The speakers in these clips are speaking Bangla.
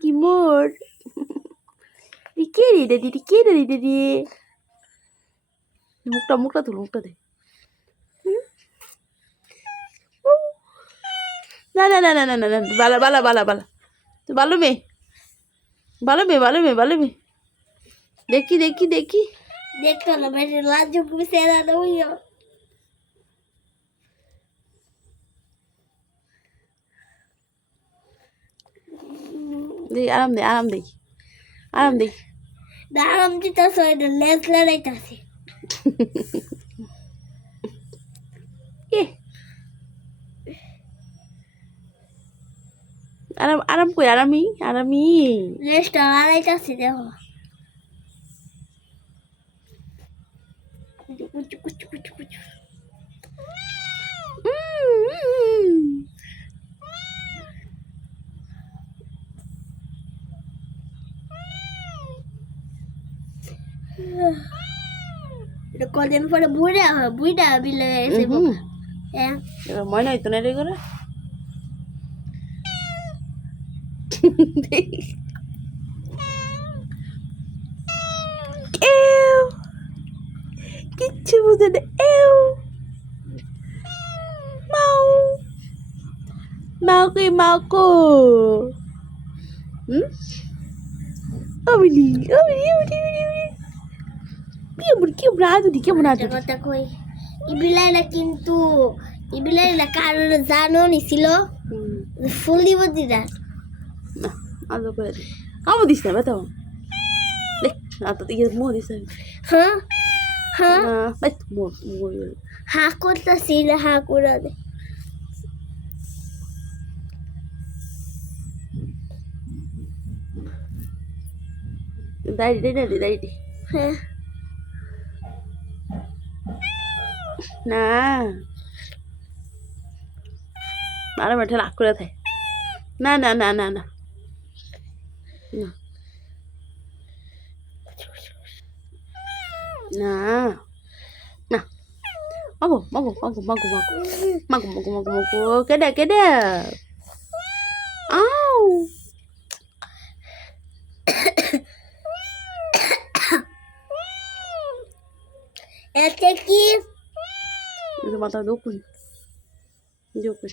কি মোর কে রে দিদি কে রে দিদি মুখটা তুল মুখটা দে না না না না না না না বালা বালা বালা বালা তুই ভালো মেয়ে ভালো মেয়ে ভালো মেয়ে ভালো মেয়ে দেখি দেখি দেখি দেখতো না মেরে লাজ করে সেরা দইও দে আরাম দে আরাম দে আরাম দে দাঁড়াম দিতে সইটা লেজ লড়াইতাছে আরাম আরাম কই আরামি আরামি লেজটা লড়াইতাছে দেখো কুচু কুচু কুচু কুচু এটা কদিন পরে বুড়া বিলে এসে হ্যাঁ এবার ময়না হইতো না রে করে কিচ্ছু বুঝে না মাও মাও কই মাও কো ওবিলি ওবিলি ওবিলি কেমন আদুরি কেমন আদুরি কথা কই ইবিলাইলা কিন্তু ইবিলাইলা কারণ জানো নিছিল ফুল দিব দিরা না আদর করে দে কামো দিস না বেতাও দেখ না তো ইয়ে মো দিস হ্যাঁ হ্যাঁ বেত মো মো হা করতেছি না হা করে দে দাঁড়ি দাঁড়ি দাঁড়ি হ্যাঁ না মারা মাঠে রাগ করে থাকে না না না না না না না মাগো মাগো মাগো মাগো মাগো মাগো মাগো মাগো মাগো কেডা কেডা আউ এতে কি মাথা দোকুন দেখুন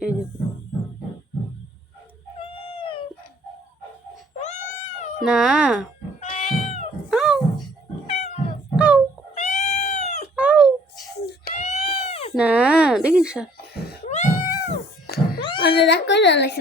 এই দেখুন না আউ আউ আউ না দেখিস অন্য রাগ করে লাগছে